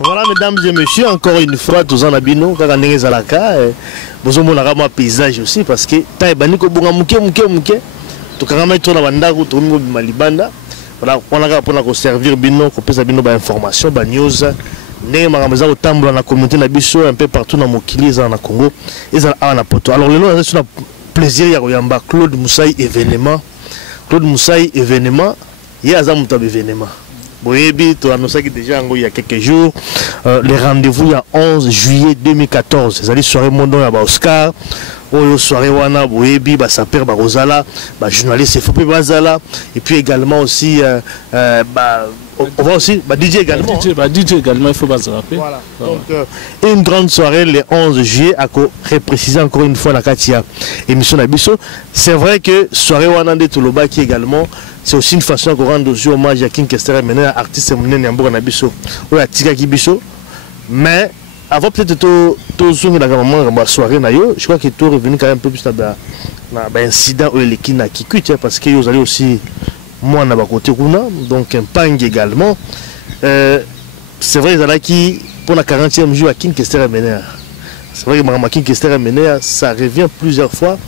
Voilà, mesdames et messieurs, encore une fois, tous en abino, quand on est à la ca, vous avez un paysage aussi, parce que taille baniko bunga muke, tout quand même tout na banda, tout le monde malibanda. Voilà, on a pour servir bino, qu'on peut bino ba information, ba news. Né marameza au tambo na communauté na biso un peu partout dans mokili za na Congo, et ça a na poto. Alors le nom c'est un plaisir ya koyamba Claude Moussaï événement. Claude Moussaï événement, il y a un événement. Boyebi, tu as annoncé déjà il y a quelques jours, les rendez-vous il y a 11 juillet 2014. C'est-à-dire soirée Mondon à Oscar, soirée Wana, Boyebi, Saper, Rosala, journaliste Fopé Bazala, et puis également aussi, on va aussi, DJ également. DJ également, il faut pas se rappeler. Voilà. Donc, une grande soirée le 11 juillet, à repréciser encore une fois la Katia émission Nabiso. C'est vrai que soirée Wana de Touloba qui également. C'est aussi une façon de rendre hommage à King Kester Mene, artiste Mounen Yambour Nabiso, ou à Tika Kibiso. Mais avant peut-être tout la soirée, je crois que tout est revenu quand même un peu plus dans l'incident où les Kina qui quitte, parce que vous allez aussi, moi, on a côté donc un pang également. C'est vrai, ils qui pour la 40e jour à King Kester Mene. C'est vrai que King Kester Mene, ça revient plusieurs fois.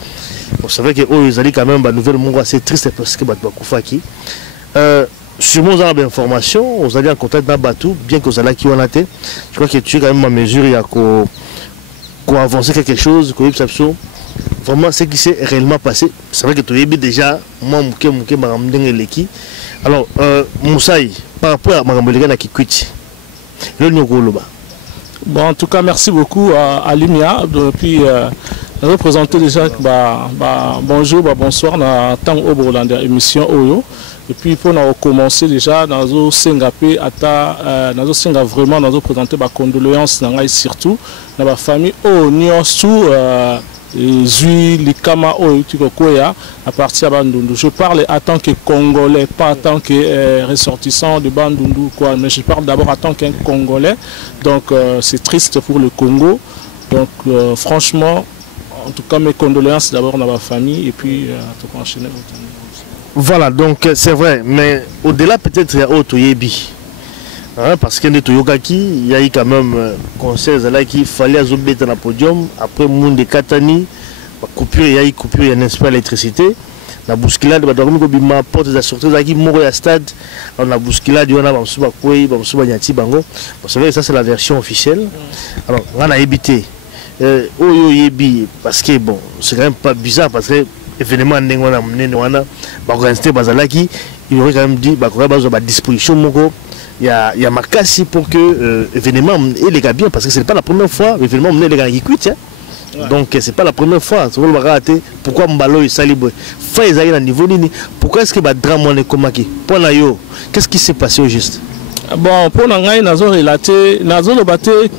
Bon, c'est vrai que ils allaient quand même une nouvelle monde assez triste parce que Bakoufaki. Sur mon arbre d'information, vous allez en contact dans Batou, bien que vous allez qui on a été. Je crois que tu es quand même à mesure, il y a qu'on avancer quelque chose, qu'on vraiment ce qui s'est réellement passé. C'est vrai que tu es déjà, moi, Mouké, Maramdeng Leki. Alors, Moussaï, par rapport à Marambelega qui quitte, le Nyogoloba. Bon, en tout cas, merci beaucoup à Limia. Depuis. Représenter déjà bonjour, bonsoir dans tant au Hollander émission Oyo. Et puis pour commencer déjà dans nos Singapé vraiment dans nos présenter ma condoléances surtout dans ma famille au Nyonsu Zui Likama Oyo Tikokoya à partir de Bandundu. Je parle en tant que Congolais, pas en tant que ressortissant de Bandundu quoi, mais je parle d'abord en tant qu'un Congolais. Donc c'est triste pour le Congo. Donc franchement. En tout cas, mes condoléances d'abord dans ma famille et puis tout enchaîner. Voilà, donc c'est vrai, mais au-delà peut-être il y a autre Yebi. Parce qu'il y a il y a eu quand même concert qui fallait azobé dans le podium. Après monde de Katani, coupure, il y a eu coupure, il y a n'est-ce pas l'électricité. La bousculade, ma porte de la sortie qui mourait à stade. La bousculade, on a bango. Vous savez, ça c'est la version officielle. Alors, on a évité. Parce que bon, c'est quand même pas bizarre parce que événement il aurait quand même dit disposition il y a marqué pour que l'événement est les gars bien parce que c'est pas la première fois l'événement les gars qui quittent. Donc c'est pas la première fois. Pourquoi Mbalo est salibo pourquoi est-ce que drame est comme qu'est-ce qui s'est passé au juste? Bon, pour nous, nazo relaté,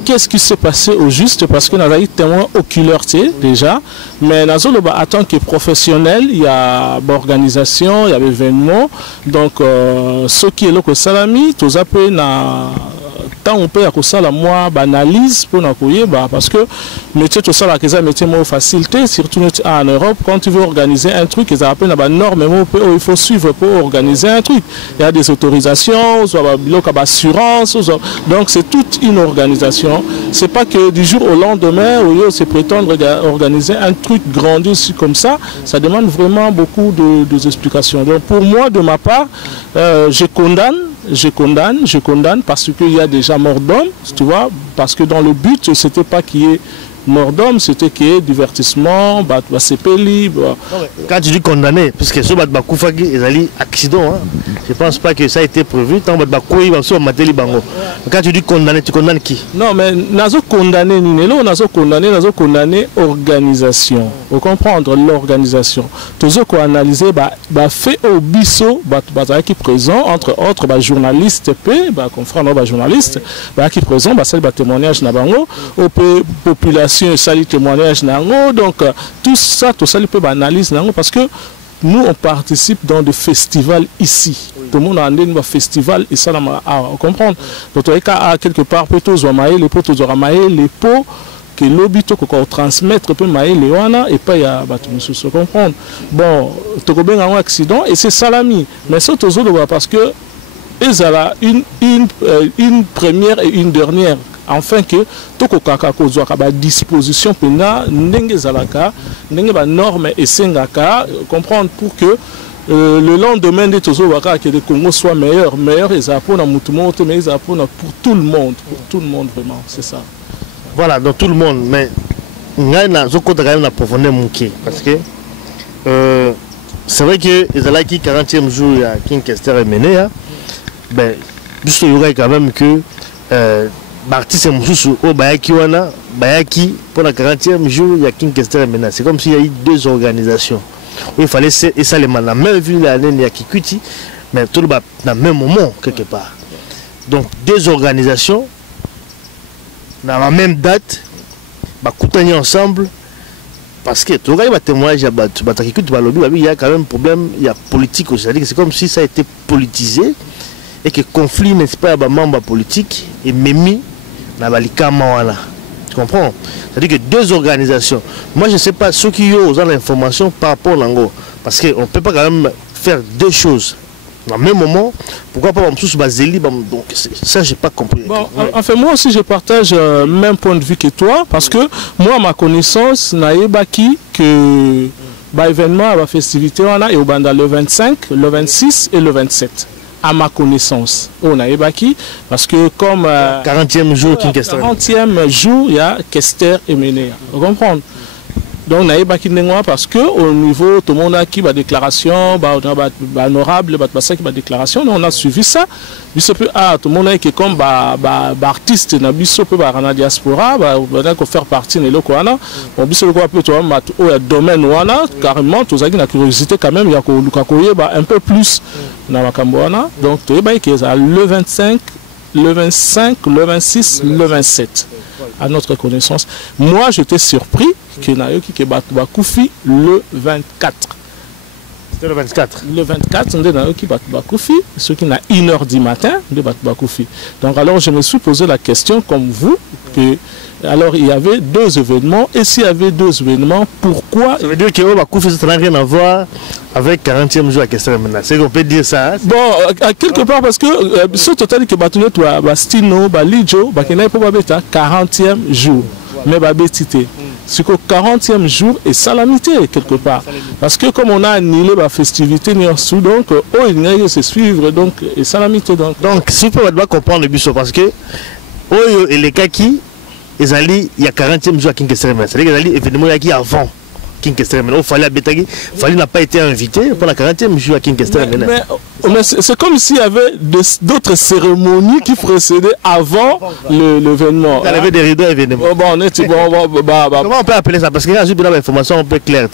qu'est-ce qui s'est passé au juste parce que nous avons eu témoin oculaire déjà, mais nazo en tant que professionnel, il y a organisation, il y a événement, donc ce qui est là que salami, tous après na tant on peut à la moi analyse pour nous parce que métier tout ça là que métier moins facilité surtout en Europe quand tu veux organiser un truc ils appellent la norme il faut suivre pour organiser un truc il y a des autorisations soit assurance donc c'est toute une organisation c'est pas que du jour au lendemain où il se prétendre organiser un truc grandiose comme ça demande vraiment beaucoup d'explications donc pour moi de ma part je condamne parce qu'il y a déjà mort d'homme, tu vois, parce que dans le but, c'était pas qu'il y ait mort d'homme, c'était qu'il y ait divertissement, c'est libre. Quand tu dis condamné, puisque ce Bakoufaki est accident, je pense pas que ça a été prévu, tant quand tu dis condamné, tu condamnes qui? Non, mais nazo condamné organisation. Vous comprendre l'organisation. Tous ceux qui ont analysé, fait au bisso, qui présent, entre autres, journalistes, confrères, journalistes, qui présent, celle témoignage nabango, aux populations, sali témoignage nango, donc tout ça peut analyser nango parce que nous on participe dans des festivals ici. Tout le monde a un festival et ça à comprendre. Donc quelque part peut-être les pots les pots que l'obito qu'on transmettre peut mailler les wana et pas y a monsieur se comprendre. Bon, tu as un accident et c'est salami. Mais ça parce que une première et une dernière. Enfin que toko kaka kozwa ka disposition pena ndenge zalaka ndenge ba norme et sengaka comprendre pour que le lendemain de tozo waka que le Congo soit meilleur et ça pour na mutumo mais ça pour tout le monde vraiment c'est ça. Voilà, donc tout le monde mais ngai na zoko ta na profondeur muké parce que c'est vrai que ezalaki 40e jour ya King Kester Emenea ben juste il y aurait quand même que Bartis et Moussou au Bayaki Wana, Bayaki pour la 40e jour, il y a King Kester Emenea. C'est comme s'il y a eu deux organisations. Il fallait et ça les man la même ville l'année il y a Kikuti, mais tout le monde dans le même moment quelque part. Donc deux organisations dans la même date, bah coûter ensemble parce que tout le monde témoignage à Batakikuti il y a quand même problème, il y a politique aussi. C'est comme si ça a été politisé et que le conflit n'est pas un membre politique et même tu comprends? C'est-à-dire que deux organisations. Moi, je ne sais pas ceux qui ont l'information par rapport à l'ango. Parce qu'on ne peut pas quand même faire deux choses. Dans le même moment, pourquoi pas tous Bazeli? Donc, ça, je n'ai pas compris. Bon, enfin, moi aussi, je partage le même point de vue que toi. Parce que moi, à ma connaissance, Naïbaki, que l'événement, la festivité, on a le 25, le 26 et le 27. À ma connaissance, on a ébaki parce que comme 40e jour King Kester. 40e jour, il y a Kester Emenea. Vous comprenez? Donc on a ébaki parce que au niveau tout le monde a qui va déclaration, honorable, qui va déclaration, on a suivi ça. Tout le monde a qui comme artiste na biso peut la diaspora, faire partie de l'Okwana. On biso le quoi peut toi au domaine wana carrément tous la curiosité quand même il y a un peu plus na makamboana. Donc tu es le 25, le 25, le 26, le 27. À notre connaissance. Moi, j'étais surpris que Nayoki ke Bakoufi le 24. C'était le 24. Le 24, on est Nayoki Bakoufi, ce qui n'a 1h du matin de Bakoufi. Donc alors je me suis posé la question comme vous que alors il y avait deux événements et s'il y avait deux événements, pourquoi? Ça veut dire que Bakoufi ça n'a rien à voir avec 40e jour à Kester Emenea. C'est qu'on peut dire ça. Bon, à quelque part parce que ce total que Batunet ou Bastino, Balijo, Bakena pour Babeta 40e jour. Mais Babetité. C'est qu'au 40e jour et salamité quelque part. Parce que comme on a annulé la festivité donc il y a se suivre donc et salamité donc. Donc si on doit comprendre le but parce que Oyo et les Kaki il y a 40e jour à King Kester Emenea. C'est-à-dire qu'il y a événement qui avant King Kester Emenea. Il fallait n'a pas été invité pour la 40e jour à King Kester Emenea. Mais c'est comme s'il y avait d'autres cérémonies qui précédaient avant l'événement. Il y avait des rideaux événements. Comment on peut appeler ça? Parce qu'il y a une information un peu claire.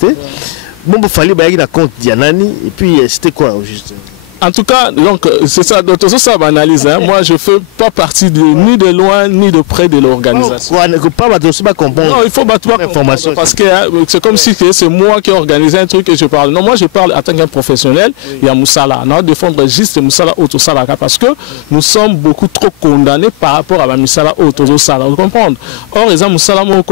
Bon, il fallait qu'il y ait un compte Dianani. Et puis c'était quoi juste? En tout cas, donc c'est ça, ça analyse. Hein. Moi, je ne fais pas partie ni de loin ni de près de l'organisation. Non, il faut battre l'information parce que c'est comme si c'est moi qui ai organisé un truc et je parle. Non, moi je parle en tant qu'un professionnel. Il y a Moussala. On a défendre juste Moussala Autosala parce que nous sommes beaucoup trop condamnés par rapport à Moussala Autosala. Vous comprenez? Or, les Moussala nous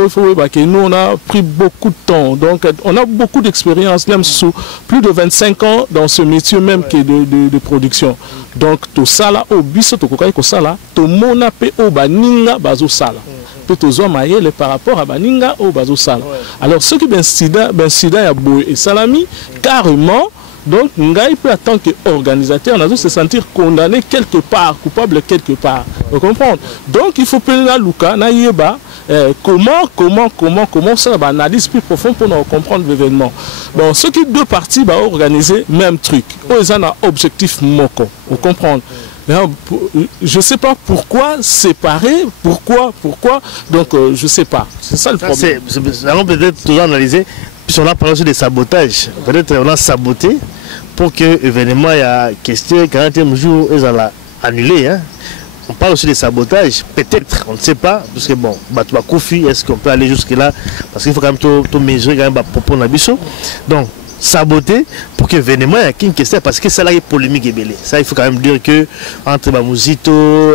on a pris beaucoup de temps. Donc, on a beaucoup d'expérience, même sous plus de 25 ans dans ce métier même qui est de production. Donc tout ça là au biso to kokai ko sala to mona pe o baninga bazo sala. Pe to zo mayele par rapport à baninga o bazo sala. Alors ce qui ben sida ya boy et salami carrément donc ngai peut en tant qu'organisateur on a dû se sentir condamné quelque part, coupable quelque part. Vous comprenez? Donc il faut prendre la luka na yeba comment ça va analyse plus profonde pour nous comprendre l'événement. Bon, ceux qui deux parties va organiser même truc. Ils ont un objectif moko. Vous comprenez? Je ne sais pas pourquoi séparer, pourquoi. Donc je ne sais pas. C'est ça le problème. Allons peut-être toujours analyser. Puis on a parlé de sabotage. Peut-être on a saboté pour que l'événement il y a question 40e jour ils ont annulé. Hein. On parle aussi de sabotage, peut-être, on ne sait pas, parce que bon, Bakoufi, est-ce qu'on peut aller jusque là? Parce qu'il faut quand même tout mesurer quand même propos Nabiso. Donc, saboter pour pour que l'événement ait une question, parce que ça là est polémique et belé. Ça, il faut quand même dire que entre Muzito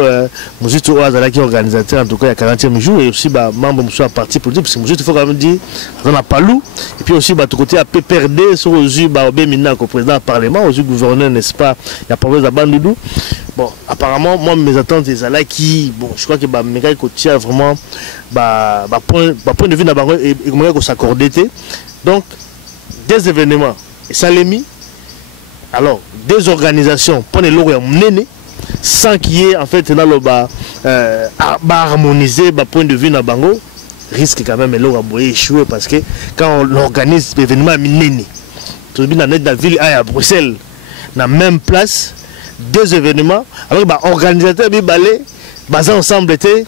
Azala qui est organisateur, en tout cas, il y a 40e jour, et aussi membre de la parti politique, parce que Muzito, il faut quand même dire, on n'a pas loup, et puis aussi, tout côté, à PPRD, sur aux yeux, au président du Parlement, aux yeux gouverneur, n'est-ce pas, il y a pas besoin de Bandoudou. Bon, apparemment, moi, mes attentes, c'est là qui, bon, je crois que Méga Kotia vraiment, point de vue d'abord, et comment qu'on s'accorde. Donc, des événements, et ça l'est mis. Alors, des organisations, pour les lois menées, sans qu'il y ait en fait harmoniser point de vue d'Abango, risque quand même d'échouer parce que quand on organise l'événement mené, tout le monde dans la ville à Bruxelles, dans la même place, des événements, alors organisateur ensemble était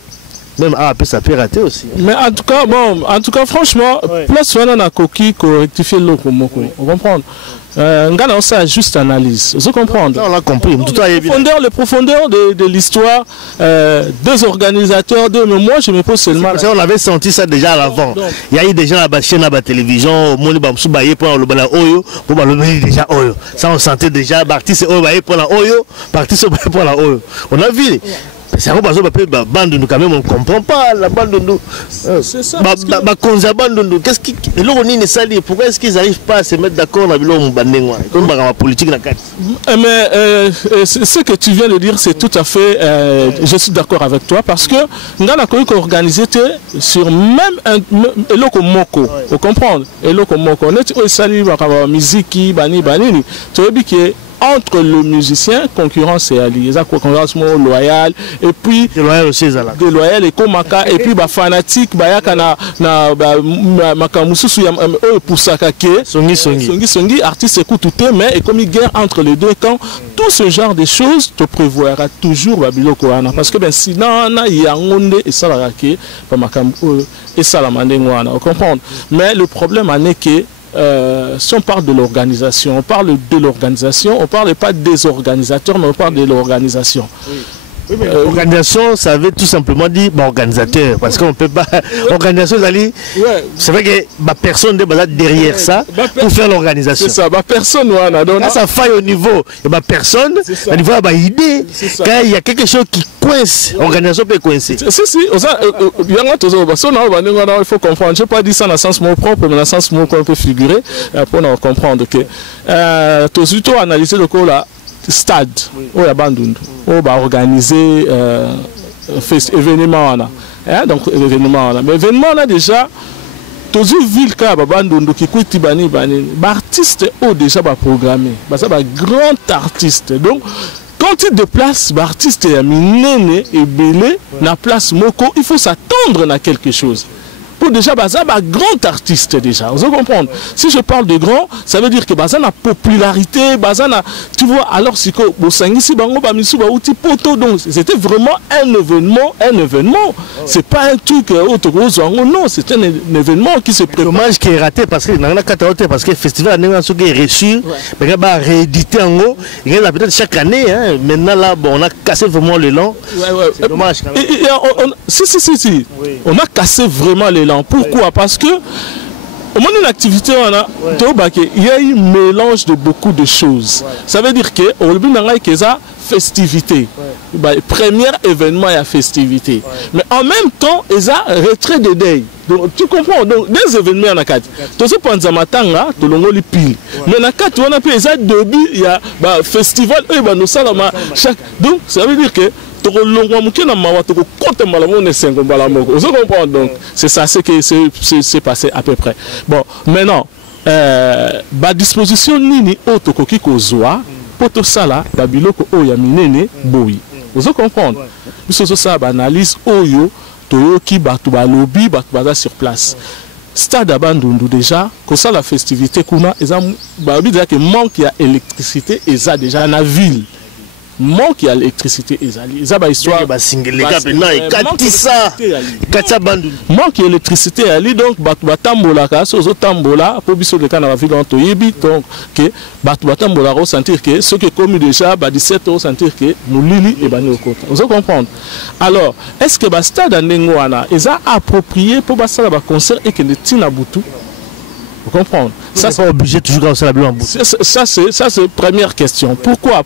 même ça peut rater aussi. Mais en tout cas franchement, place on a coquille pour rectifier l'eau pour moi. On comprend. On ça juste analyse. Vous comprenez? On l'a compris. Le profondeur de l'histoire des organisateurs mais moi je me pose seulement. Parce on avait senti ça déjà à l'avant. Il y a eu des gens à la chaîne à la télévision, au monde pour le Oyo, pour le déjà Oyo. Ça on sentait déjà l'artiste Oyo pour la Oyo, l'artiste pour la Oyo. On a vu. C'est un peu bande de nous quand même, on ne comprend pas la bande de nous. C'est ça. Qu'est-ce qui est pourquoi est-ce qu'ils n'arrivent pas à se mettre d'accord avec la politique? Mais ce que tu viens de dire, c'est tout à fait. Je suis d'accord avec toi parce que nous avons organisé sur même un Eloko Moko. Vous comprenez? Eloko Moko. On est salué par la musique, Bani. Tu vois que entre le musicien, concurrence et Ali, les concurrence loyale et puis loyal aussi de loyal et komaka et puis fanatique bayaka na makamususu pour sakake songi artiste écoute tout mais et comme il guerre entre les deux camps, tout ce genre de choses te prévoira toujours babiloko wana parce que sinon na yangonde et salarake ba makam et salamande wana, vous comprenez? Mais le problème est que si on parle de l'organisation, on parle de l'organisation, on ne parle pas des organisateurs, mais on parle de l'organisation. Oui, mais organisation, ça veut tout simplement dire organisateur, parce qu'on ne peut pas. Organisation, c'est vrai que personne n'est derrière ça pour faire l'organisation. C'est ça, personne. Là, ça faille au niveau de personne, au niveau de l'idée. Quand il y a quelque chose qui coince, l'organisation peut coincer. Si, il faut comprendre. Je n'ai pas dit ça dans le sens mot propre, mais dans le sens mot qu'on peut figurer, pour comprendre que. Tu as surtout analysé le coup là. Stade, où il y a Bandundu, où on va organiser événement. Donc, événement. Mais événement, on a déjà, tous les villes qui ont Bandundu, qui coûtent Bani, artistes ont déjà programmé. C'est un grand artiste. Donc, quand tu déplaces l'artiste et Minene et Belé, na place Moko, il faut s'attendre à quelque chose. Pour déjà, un grand artiste déjà. Vous comprenez? Si je parle de grand, ça veut dire que la popularité, tu vois, alors si c'était vraiment un événement. C'est pas un truc non, c'est un événement qui se prépare. Dommage qui est raté parce que le festival est reçu, il va rééditer en haut, il y a peut-être chaque année, maintenant là, on a cassé vraiment l'élan. C'est dommage quand même. Si. On a cassé vraiment l'élan. Pourquoi? Parce que au moment d'une activité, il y a eu un mélange de beaucoup de choses. Ça veut dire que au début, il y a festivité. Premier événement, il y a festivité. Mais en même temps, il y a retrait de deuil. Donc, tu comprends? Donc, des événements, il y a quatre. Tout ce point de matanga, tu l'as pile. Mais il y a quatre, on a pu, il y a début, il y a festival, donc, ça veut dire que donc c'est ça ce qui s'est passé à peu près. Bon, maintenant, disposition nini auto koki kozwa poto sala babiloko oya minene boyi. Vous comprenez? Biso ça analyse oyo toyoki batu balobi batu baza sur place. Stade Bandundu déjà, que ça la festivité kuna ezam ba dire que manque ya électricité eza déjà na ville. Manque à l'électricité ezali eza ba histoire manque à l'électricité ali donc batu batambola ka so tambola po biso de kana ville on toyebi donc que batu batambola ko sentir que ce qui est commis déjà ba 17 euros sentir que mulili et bani okota vous comprendre. Alors est-ce que ba stade ndengo wana eza approprié pour ba sala ba concert et que le tina butu Vous comprenez? Ça, c'est pas obligé toujours quand la en bout. Ça, c'est première question. Pourquoi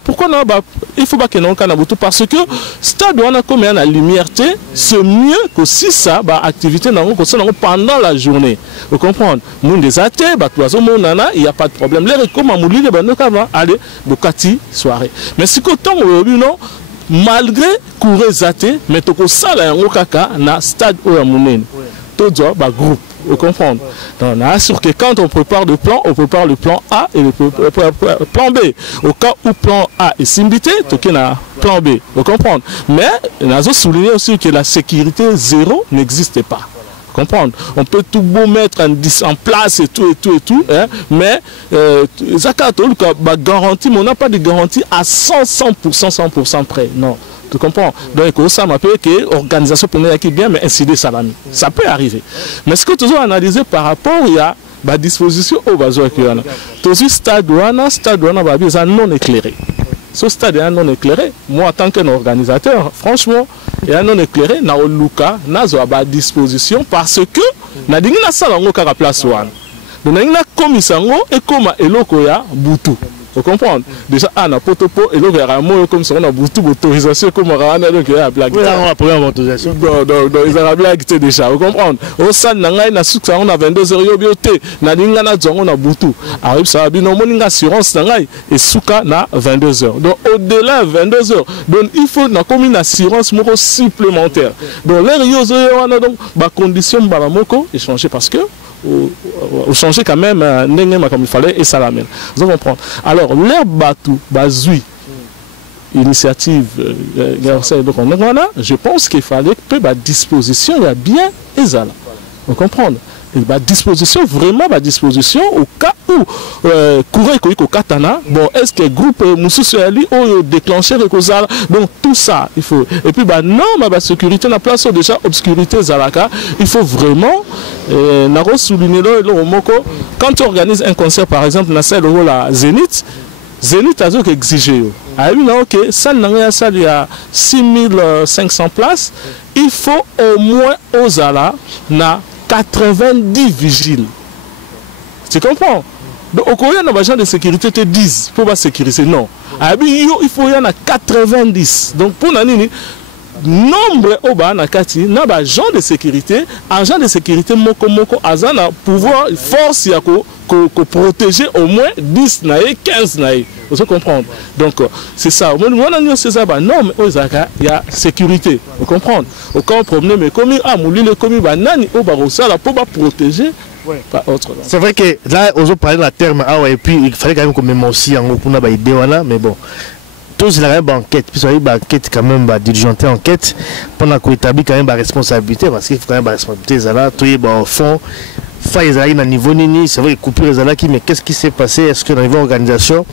il faut pas que nous ayons parce que stade on a comme la lumière, c'est mieux que si ça, activité pendant la journée. Vous comprenez? Moun des athées, il n'y a pas de problème. Les comme à Mouli, aller, Bokati, soirée. Mais si quand on non, malgré courir zaté, mais tout ça là, on kaka na stade où on tout groupe. Vous comprenez? Donc, on assure que quand on prépare le plan, on prépare le plan A et le plan B. Au cas où plan A est simbité, tout est plan B. Vous comprenez? Mais on a souligné aussi que la sécurité zéro n'existe pas. Comprendre. On peut tout beau mettre en place et tout, hein, mais garantie, mais on n'a pas de garantie à 100% près. Non. Tu comprends? Donc, ça m'appelle que l'organisation peut être bien, mais inciter salami. Ça peut arriver. Mais ce que tu as analysé par rapport à la disposition au besoin qu'il y a. Tu as stade non éclairé. Ce stade est non éclairé. Moi, en tant qu'organisateur, franchement, il est non éclairé. Na oluka, na à disposition parce que na dingi na sala ngo kaka place wana. Donc na komisango et comme eloko ya butu. Vous comprenez? Déjà, on a potopo et l'autre a un mot comme ça, on a beaucoup d'autorisation comme on a donc il y a blague. Oui, on a première autorisation. Donc ils ont blague déjà. Vous comprenez? Au sein de l'angai na souk ça on a 22 heures bioté. Na linga na zongo na butu. Arrive ça bi no moninga assurance l'angai et souka na 22 heures. Donc au-delà 22 heures. Donc il faut na comme une assurance moko supplémentaire. Donc les riozo on a donc ba condition ba moko échanger parce que ou changer quand même comme il fallait et ça l'amène. Vous comprenez? Alors l'air bateau bazoui initiative je pense qu'il fallait que la disposition il y a bien et ça là. Vous comprenez? Disposition vraiment disposition au cas où courir au katana bon est-ce que groupe Moussoussouali ou déclencher les causes donc tout ça il faut et puis non ma sécurité la place déjà obscurité zalaka il faut vraiment souligner le moko quand tu organises un concert par exemple dans celle où la Zénith a donc exigé ok ça il y a 6500 places il faut au moins aux ala na 90 vigiles. Tu comprends? Donc, au Coréen, les agents de sécurité te disent pour sécuriser. Non. Il faut y en a 90. Donc, pour nous, nombre de agents de sécurité, moko, agent de pouvoir, force, protéger au moins 10 naïs, 15 naïs. Vous comprenez? Donc, c'est ça. Non, mais il y a sécurité. Vous comprenez? Au cas où problème est commis, pour protéger. Pas autre. C'est vrai que là, on a parlé de la terme, et puis il fallait quand même qu'on mette aussi en haut, mais bon. Tous les enquête, puis ça y enquête quand même diligenter enquête pendant qu'on établit quand même la responsabilité parce qu'il faut quand même la responsabilité là tout est au fond faille à niveau nini c'est vrai couper les alaki mais qu'est-ce qui s'est passé est-ce que dans niveau organisation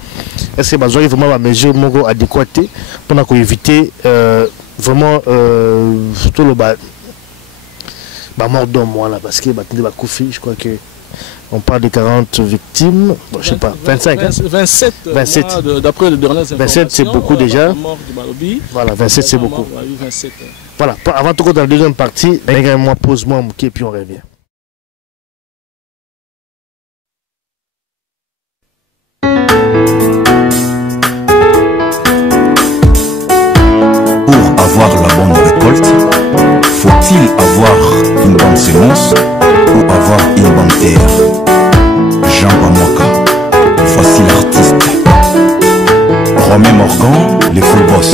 est-ce que besoin vraiment la mesure moko adéquate pendant qu'on éviter vraiment tout le mort d'homme là parce que je crois que on parle de 40 victimes, bon, je sais pas, 25 hein? 27 d'après les dernières informations. 27 c'est beaucoup déjà. Voilà, 27 c'est beaucoup. Voilà, avant tout dans la deuxième partie, moi pose-moi un bouquet et puis on revient. Pour avoir la bonne récolte, faut-il avoir une bonne semence ou avoir une bonne terre? Jean Bamoka, voici l'artiste. Romain Morgan, les full boss.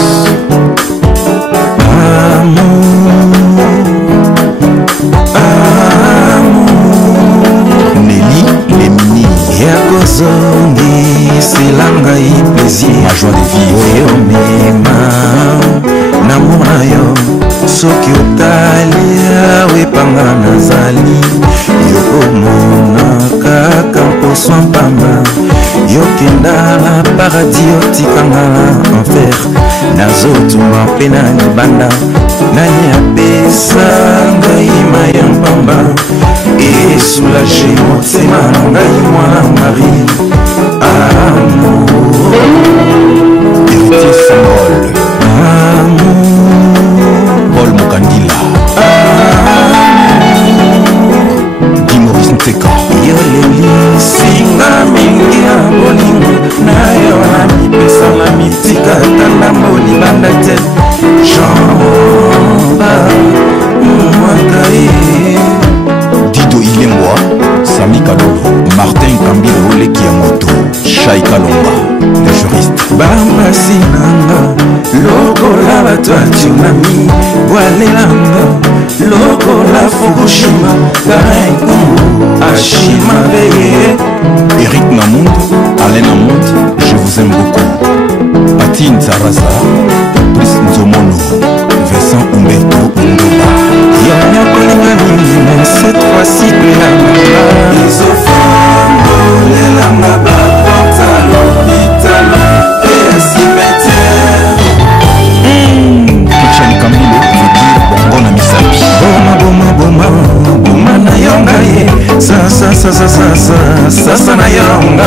Amour, amour. Nelly, les mini. Yakozongi, c'est l'angaï plaisir. Ma joie de vivre. Mema, namour na yo. Soki otalia wepanga nazali yokomona kaka mposo mpamba yokenda na paradis otikanga na enfer nazotuma mpe na libanda nani apesa ngai maya mpamba esoulage motema na ngai mwana mari amour héritier symbole amour Paul Mokandila Guy Maurice Nteka Yoleli toi tsunami Walelanga Loko la Fukushima Karaiku Ashima Peye Eric Namoud, Alain Namoud, je vous aime beaucoup. Patine Zaraza, Brice Nzomono, Vincent Umberto Ndoba. Y'a Kolingani, mais cette fois-ci que la mamba les offrandes, les lambaba, portalo, italo, et un cimetière. Kitchen Camilo, veut dire bongo na misabi. Boma, boma, boma, boma na yonga ye. Sa na yonga.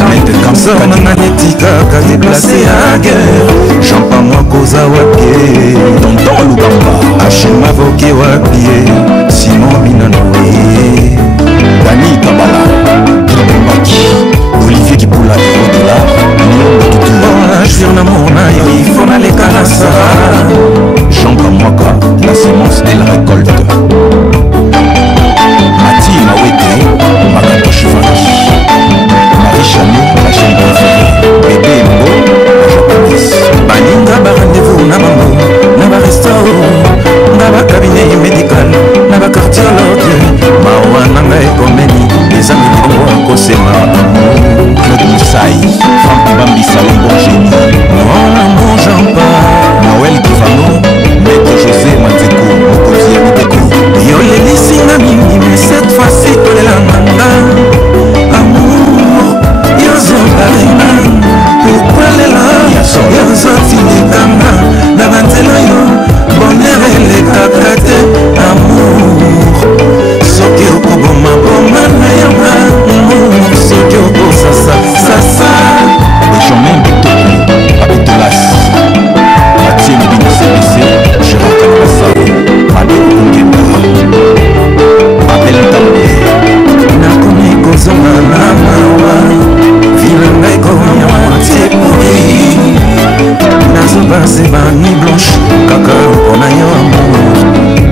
Sor na netika ka déplacé à guerre. Champa moi koza wapie. Tonton Lubamba, Hachema voke wapie. Simon Binanoé. Dani Kabala, Kilbembaki, Olivier Kipoula et au-delà, Lyon Toutou. Bon, jure l'amour na yo, il faut aller Kalasa. Jean Kamwaka, la semence de la récolte. Mati Mawete, Makato Chivaki. Marie Chanou, la chaîne préférée. Bébé Mbo, la japonaise. Baninga ba rendez-vous na bango, na ba resto, na ba cabinet médical, na ba cardiologue. Mawa nanga ekomeni, les amis bongo kosema amour. Claude Moussaï, Franck Bambi Salon Borgénie. Mon amour j'en parle. Noël Kivano, Maître José Manzeko, Mokozi Amideko. Yo les singa mingi, mais cette fois-ci tole la manga. Amour, yo zobarina. Pourquoi les là, yo zotilikanga. Na bantela yo, bonheur et kakate. Amour, soki okoboma boma na yamba. Amour, soki okosasa, sasa. Benjamin Bitoko, Abitolas, Mathieu Mbino CBC, Gérard Kalibasa, Mado Ngenda, Abel Tambe. Nakomi kozonga na mawa, vilanga ekomi ya moitié pourri. Nazobase bani blanche, kaka mpona yo amour.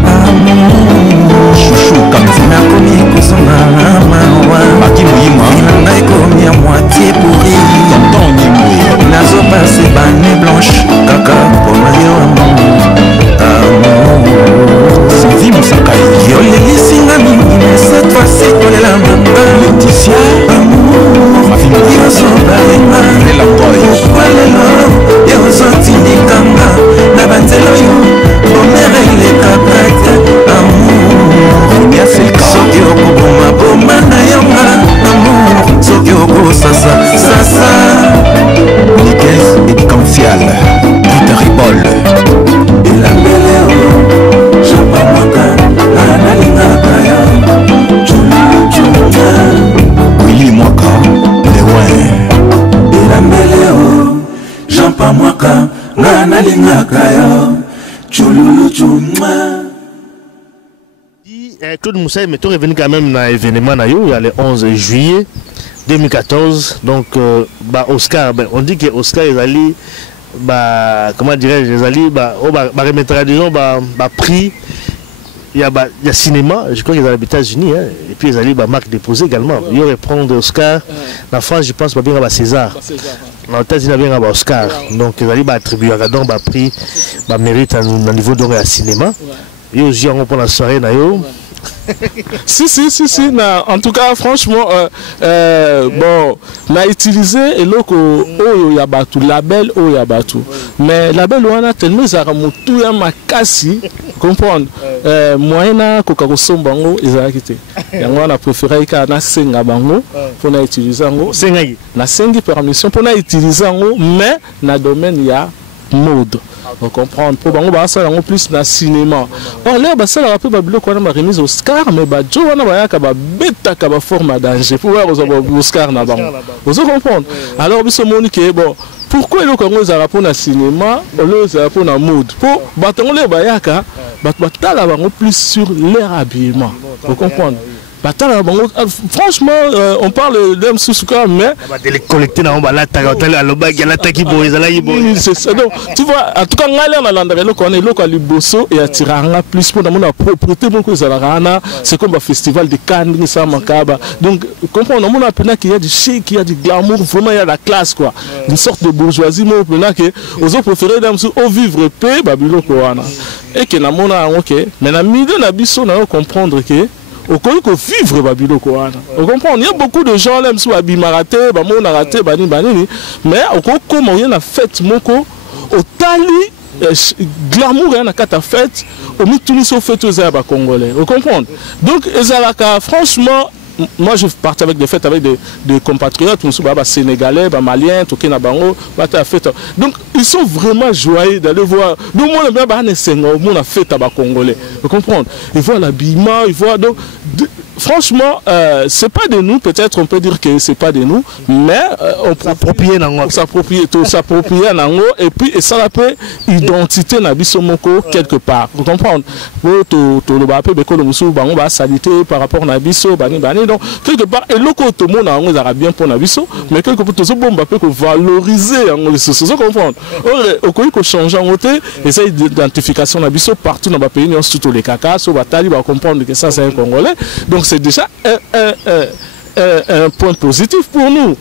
Amour, Chouchou Kamzi, nakomi kozonga na mawa, Maki Mouyima, vilanga ekomi ya moitié pourri. Tonton Nyemwe, Nazobase bani blanche, kaka mpona yo amour. Amour, Sylvie Moussakai, yo lelisinga mingi, mais cette fois-ci kolela mamba. Laetitia, Amour, ma fille yo zobalenga. Rela Toy, Pourquoi lelo, yo zotilikanga. Na banzelo yo, bonheur elekakate. Amour, Bien Selka, soki okoboma boma na yonga. Amour, soki okosasa sasa. Nicaise et Cancial, Rita Ribol, elambele o japamaka analingaka yo chuluchuma. Willy Mwaka, Lewin, elambele o japamaka analingaka yo chuluchuma. Claude Moussaï, mais tu es revenu quand même dans l'événement, il y a le 11 juillet 2014. Donc, Oscar, on dit que Oscar est allé, comment dirais-je, les allés, remettre disons, prix. Il y a cinéma, je crois qu'ils sont aux États-Unis, hein, et puis ils allaient marque déposée également. Ils vont prendre Oscar. En France, je pense, bien à César. En États-Unis, bien à Oscar. Donc, ils allaient attribuer à donc prix, mérite à niveau de cinéma. Et aussi, on prend la soirée, Si, en tout cas, franchement, bon, on a utilisé et loco il y a battu label il y a battu. Mais label on a tellement ça remonté à ma cassi, comprendre. Moyena kokako sombango ezala kité. Yango on a préféré ka na senga bango pour na utiliser ngo. Senga na sengi permission pour na utiliser ngo mais na domaine il y a mode. On comprend pour bango ba ça en plus na cinéma. Or là ba ça la peu ba bloc on a remise Oscar mais ba jo on a ba ya ka ba beta ka ba forme danger pour voir Oscar na bango. Vous comprenez? Alors biso monique bon pourquoi le Congo za rapport na cinéma le za rapport na mode pour batongo le ba ya ka ba tala bango plus sur leur habillement. Vous comprenez? franchement, on parle d'un sous-souka, mais... C'est ça. Donc, tu vois, en tout cas, on est là, Liboso et Atiranga, plus pour la propriété, c'est comme un festival de Cannes, donc, comprends, on a qu'il y a du chic, il y a du glamour, vraiment, il y a la classe, quoi. Une sorte de bourgeoisie, mais aux autres préférés, au vivre paix, Babylon, et que na mona ok mais na milieu na biso na comprendre que au qu'on vivre Babylon quoi on comprend il y a beaucoup de gens là sous abimaraté ba mona raté bani mais au comment il y a fête moko au tali glamour na kata fête au mituni so fête aux ba congolais on comprend donc ezalaka franchement moi je partais avec des fêtes avec des compatriotes, sénégalais, maliens, bango, donc ils sont vraiment joyeux d'aller voir. Nous on bien on a fête à congolais. Vous comprenez? Ils voient l'habillement, ils voient donc franchement c'est pas de nous, peut-être on peut dire que c'est pas de nous, mais on s'approprie et puis ça l'appelle identité na biso moko quelque part. Vous comprenez? Par rapport à biso donc quelque part et le côté tout le monde a bien pour Nabiso mais quelque part tout ça bon peut valoriser en ressources vous comprenez au quoi il change en côté et ça identification Nabiso partout dans le pays nous surtout les caca sur Batali va comprendre que ça c'est un Congolais donc c'est déjà un point positif pour nous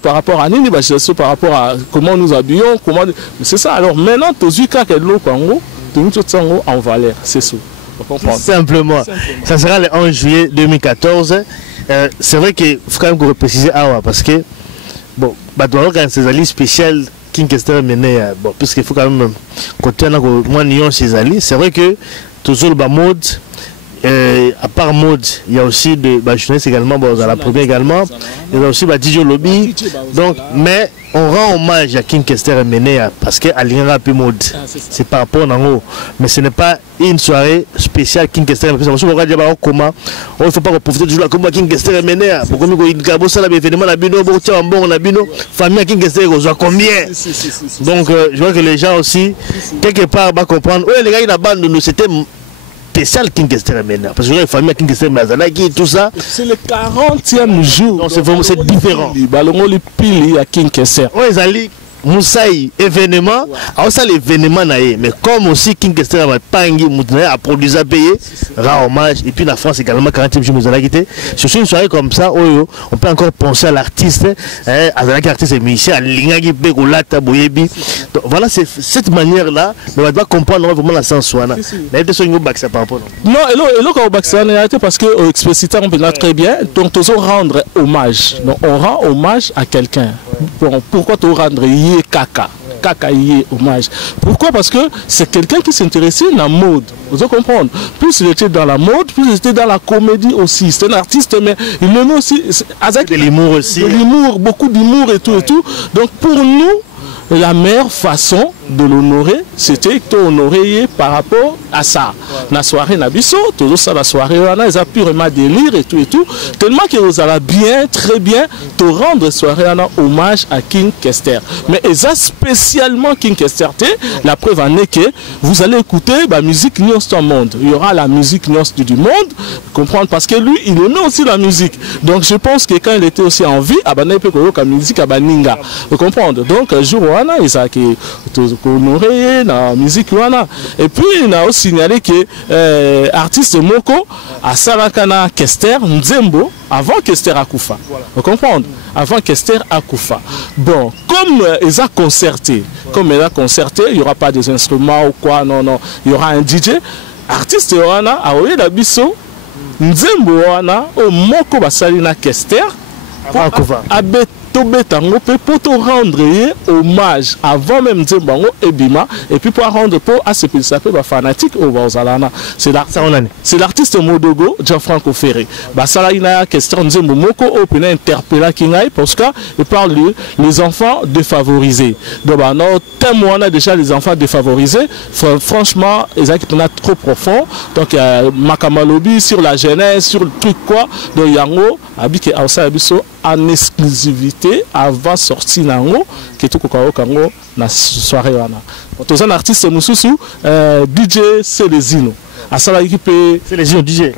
par rapport à Nini par rapport à comment nous habillons comment c'est ça alors maintenant tout ce cas que l'eau Congo tout ça en valeur c'est ça. Simplement. Ça sera le 11 juillet 2014. C'est vrai qu'il faut quand même préciser parce que bon, quand c'est une spéciale King Kester mené bon puisqu'il faut quand même côté moi nion ces alliés. C'est vrai que toujours le mode à part mode, il y a aussi des journalistes également, dans la première également, il y a aussi DJ Lobby. Donc, mais on rend hommage à King Kester Menea parce qu'à l'Inra mode, c'est par rapport à nous. Mais ce n'est pas une soirée spéciale King Kester Menea. Parce qu'on va dire comment il ne faut pas profiter du jour comme King Kester Menea. Pour que nous ayons un événement, famille King Kester, combien. Donc, je vois que les gens aussi, quelque part, vont comprendre. Oui, les gars, ils abandonnent nous, c'était spécial King Kester maintenant parce que la famille King Kester Mazanaki tout ça c'est le 40e jour donc c'est vraiment c'est différent balongo li pili à King Kester ouais zali Moussaï événement alors ça l'événement naé mais comme aussi King Kester a pangi moutna a produit à payer rend hommage et puis la France également 40e jour nous allons quitter sur une soirée comme ça on peut encore penser à l'artiste à l'artiste et musicien à l'ingagi begolata boyebi voilà c'est cette manière là mais on doit comprendre vraiment la sens soana mais de par rapport non et là quand on va parce que expliciter on peut très bien donc toujours rendre hommage donc on rend hommage à quelqu'un pourquoi tu rendre Kaka y hommage. Pourquoi? Parce que c'est quelqu'un qui s'intéressait à la mode. Vous comprenez? Plus il était dans la mode, plus il était dans la comédie aussi. C'est un artiste, mais il aimait aussi de l'humour aussi. De l'humour, beaucoup d'humour et tout et tout. Donc pour nous, la meilleure façon de l'honorer, c'était d'honorer par rapport à ça. La soirée Nabiso, toujours ça, la soirée, ils ont purement délire et tout, tellement que vous allez bien, très bien, te rendre soirée hommage à King Kester. Mais ils ont spécialement King Kester, la preuve en est que vous allez écouter la musique Nyons du monde. Il y aura la musique Nyons du monde, comprendre, parce que lui, il aimait aussi la musique. Donc je pense que quand il était aussi en vie, il peut la musique à Baninga. Vous comprenez? Donc, jour il a honoré la musique et puis il a aussi signalé que artiste Moko a Sarakana Kester Nzembo avant Kester Akufa. Vous comprenez? Avant Kester Akufa. Bon, comme ils ont concerté, il n'y aura pas des instruments ou quoi, non, il y aura un DJ. Artiste Wana a oué la biso Nzembo Wana au Moko Basalina Kester Akufa. Pour te rendre hommage avant même Nzembo et Bima et puis pour rendre pour à ce qu'il s'appelle fanatique au Bazalana c'est l'artiste Modogo Gianfranco Ferré ça il a question Nzembo Moko open interpellé Kingai parce que il parle les enfants défavorisés donc non thème on a déjà les enfants défavorisés franchement ils ont trop profond donc Makamalobi sur la jeunesse sur le truc quoi donc yango habike ausa biso en exclusivité avant sortir nango que tout Kango na soirée wana. Tous un artiste mususu DJ Célésino. asala équipe c'est les DJ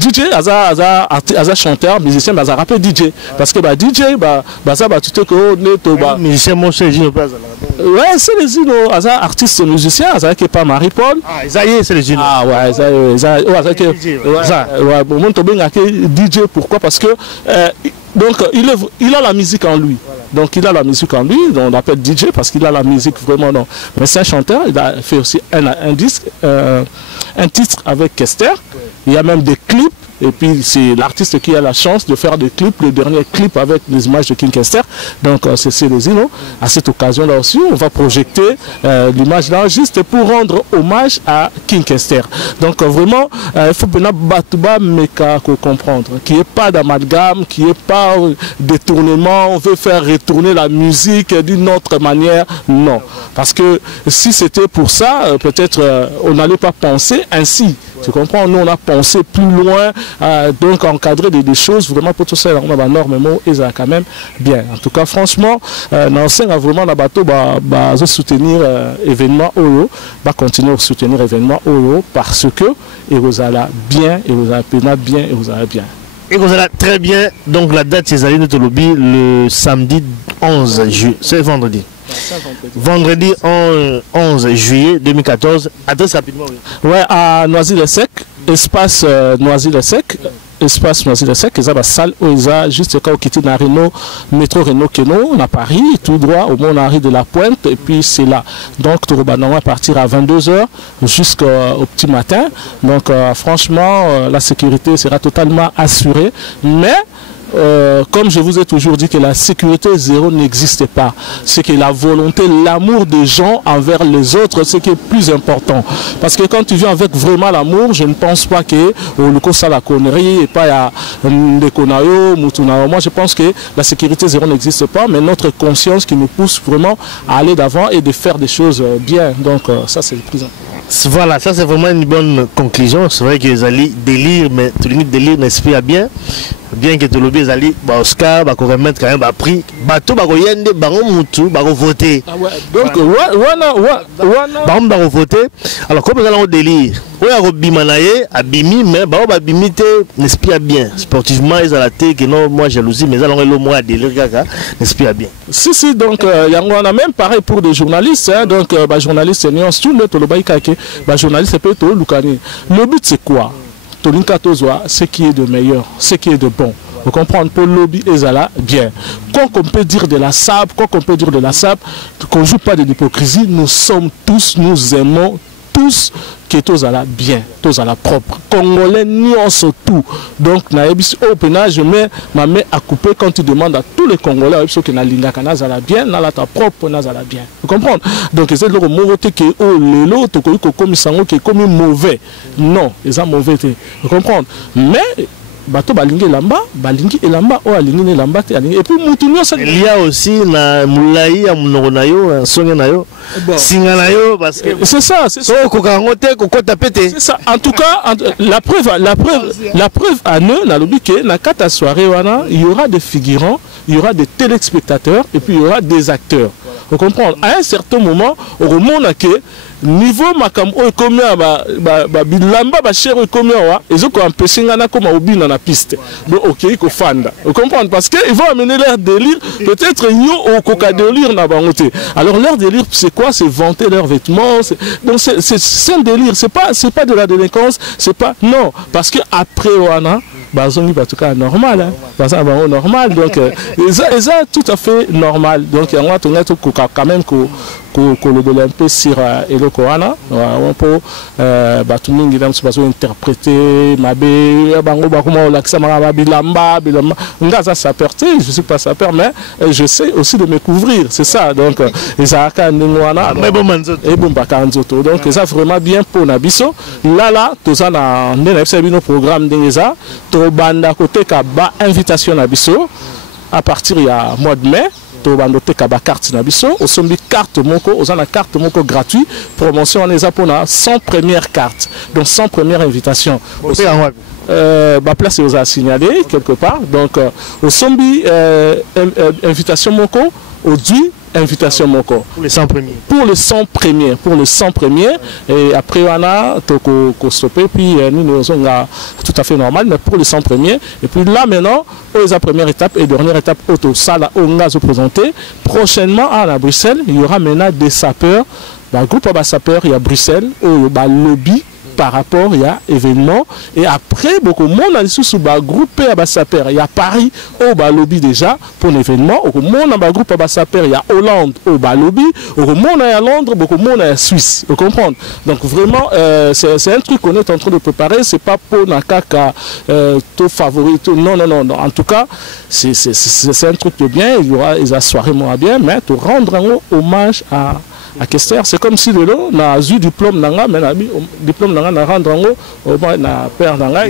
DJ aza chanteur musicien baza rappeur DJ parce que DJ baza ba tout que neto ba musicien mon cher Gino Plaza. Ouais, c'est les Gino aza artiste musicien aza qui pas Marie-Paul. Ah, ça y est, c'est les Gino. Ah ouais, ça ouais bon to benga que DJ pourquoi parce que donc il a la musique en lui. Voilà. Donc il a la musique en lui, donc on l'appelle DJ parce qu'il a la musique vraiment non. Mais c'est un chanteur, il a fait aussi un disque, un titre avec Kester. Ouais. Il y a même des clips. Et puis c'est l'artiste qui a la chance de faire des clips, le dernier clip avec les images de King Kester. Donc c'est les Zino. À cette occasion-là aussi, on va projeter l'image là juste pour rendre hommage à King Kester. Donc vraiment, il faut bien batouba meka comprendre, qu'il n'y ait pas d'amalgame, qu'il n'y ait pas détournement, on veut faire retourner la musique d'une autre manière. Non. Parce que si c'était pour ça, peut-être on n'allait pas penser ainsi. Tu comprends? Nous, on a pensé plus loin, donc encadrer des choses vraiment pour tout ça. On a énormément et ça quand même bien. En tout cas, franchement, l'enseigne a vraiment la bateau va soutenir événement Oyo, va continuer à soutenir événement Oyo parce que et vous allez bien, et vous allez bien, et vous allez bien. Et vous allez très bien. Donc la date c'est Zaline de lobby le samedi 11 juillet, c'est vendredi. Vendredi 11 juillet 2014. Adresse rapidement. Oui. Ouais, à Noisy-le-Sec, espace Noisy-le-Sec. Espace Noisy-le-Sec, ils ont la salle où ils ont juste quand on quitte la Renault, métro Renault Keno, on a Paris, tout droit au Mont Henri de la Pointe, et puis c'est là. Donc, on va partir à 22h jusqu'au petit matin. Donc, franchement, la sécurité sera totalement assurée. Mais, comme je vous ai toujours dit que la sécurité zéro n'existe pas, c'est que la volonté, l'amour des gens envers les autres, c'est ce qui est plus important. Parce que quand tu viens avec vraiment l'amour, je ne pense pas que le coup ça la connerie et pas des conayo, mutunao. Moi je pense que la sécurité zéro n'existe pas, mais notre conscience qui nous pousse vraiment à aller d'avant et de faire des choses bien. Donc ça c'est le plus important. Voilà, ça c'est vraiment une bonne conclusion. C'est vrai que les alliés délire, mais tout le monde délire n'esprit à bien. Bien que tout le monde allait Oscar va remettre quand même à prix bateau va yende bango mutu va voter. Donc va voter. Alors comme ça on délire. Oui à bimanaye à bimi mais ba bimi te n'esprit bien. Sportivement ils ont la tête que non moi jalousie mais alors le moi délire gaga n'esprit bien. Si donc on a même pareil pour des journalistes hein, donc journalistes nuance tout le to le baikake journaliste peut to lukani. Le but c'est quoi? Ce qui est de meilleur, ce qui est de bon. Vous comprenez, pour le lobby et Zala, bien. Quoi qu'on peut dire de la SAP, qu'on ne joue pas de l'hypocrisie, nous sommes tous, nous aimons tous que tous à la bien, tous à la propre. Congolais, nuance tout. Donc, je mets ma main à couper quand tu demandes à tous les Congolais qui na linga kana zala bien, na la ta propre na zala bien. Vous comprenez? Donc, c'est le mot que les autres comme sango qui est comme mauvais. Non, ils sont mauvais. Vous comprenez? Mais bato balingi elamba o alingi elamba te alingi et puis mutunyo ça il y a aussi na mulai ya mnoko na yo songe na yo singa na yo parce que c'est ça c'est ça kokangote kokota pété c'est ça en tout cas la preuve à nous na lobike na kata soirée wana il y aura des figurants, il y aura des téléspectateurs et puis il y aura des acteurs. Vous comprenez? À un certain moment au remonte que niveau makam o combien bilamba ba cher combien wa ezoko empêcher ngana comme obina na piste donc OK ko fanda vous comprenez parce que ils vont amener leur délire peut-être yo au coca délire na bangoté alors leur délire c'est quoi? C'est vanter leurs vêtements donc c'est un délire c'est pas de la délinquance c'est pas non parce que après wana bazongi en tout cas normal hein parce que normal donc ça tout à fait normal donc on va tourner tout quand même que un peu sur Elo Koana pour batumingi dans ce passage interpréter mabe bango bakuma laksa mara bilamba ngaza saperté je suis pas sapeur mais je sais aussi de me couvrir c'est ça donc ezaka ndingwana mais bon manzoto et bon bakanzoto donc ça vraiment bien pour nabiso là tout ça na ndena ebino programme d'engeza to banda côté ka ba invitation nabiso à partir il y a mois de mai to bandote ka ba carte nabiso au sombi carte moko aux ana carte moko gratuit promotion en ezapona 100 premières cartes donc 100 premières invitations place aux a signalé quelque part donc au sombi invitation moko aujourd'hui invitation mon corps. Pour les 100 premiers. Pour les 100 premiers. Pour les 100 premiers. Et après, on a stoppé. Puis nous sommes tout à fait normal. Mais pour les 100 premiers. Et puis là, maintenant, la première étape et dernière étape, ça, là, on a se présenter. Prochainement, à Bruxelles, il y aura maintenant des sapeurs. Le groupe de sapeurs, il y a Bruxelles, il y a lobby. Par rapport à l'événement et après beaucoup de monde a sous groupé à Bassaper il y a Paris au lobby déjà pour l'événement au monde a groupe à Bassaper il y a Hollande au lobby au monde à Londres beaucoup de monde à Suisse vous comprenez donc vraiment c'est un truc qu'on est en train de préparer c'est pas pour nakaka tout favori tout non en tout cas c'est un truc de bien il y aura des soirées moins bien mais pour rendre un hommage à Kester, c'est comme si le lot n'a eu diplôme nanga mais n'a diplôme nanga n'a rendre au na père nanga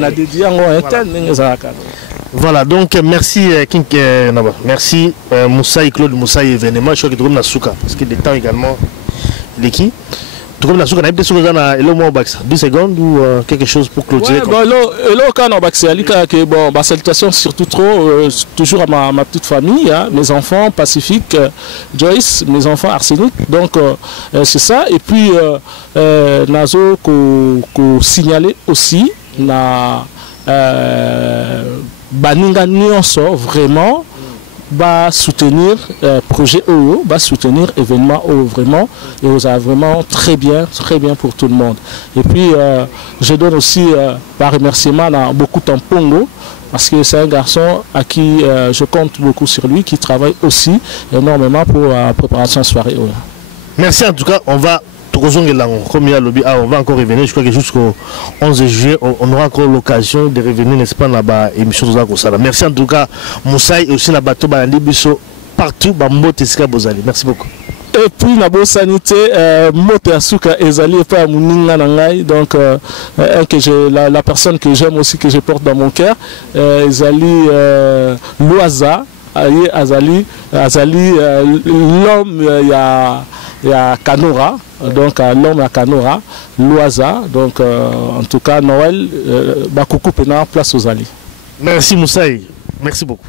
na dédié en interne voilà donc merci King merci Moussaï Claude Moussaï événement je crois que tu na souka parce que des temps également les qui tu comme na souka na peut sur dans le mot bax 10 secondes ou quelque chose pour clôturer bon le quand on bax alika que bon salutations surtout toujours à ma petite famille hein, mes enfants Pacifique Joyce mes enfants Arsenic donc c'est ça et puis nazo ko signaler aussi na baninga nyonso vraiment va soutenir projet OO, va soutenir événement OO vraiment et vous avez vraiment très bien pour tout le monde. Et puis je donne aussi par remerciement à beaucoup de Pongo parce que c'est un garçon à qui je compte beaucoup sur lui qui travaille aussi énormément pour la préparation de soirée OO. Merci en tout cas, on va comme il y a lobby, on va encore revenir, je crois que jusqu'au 11 juillet, on aura encore l'occasion de revenir, n'est-ce pas, dans l'émission de la merci en tout cas, Moussaï et aussi la bateau Biso partout, merci beaucoup. Et puis la bonne sanité, Mote Asuka Ezali et pas Mouninga Nangai, donc que la personne que j'aime aussi, que je porte dans mon cœur, Ezali Loaza, Azali l'homme, il y a Kanora, donc l'homme à Kanora, Loaza, donc en tout cas Noël, Bakoukou Pena, place aux alliés. Merci Moussaï, merci beaucoup.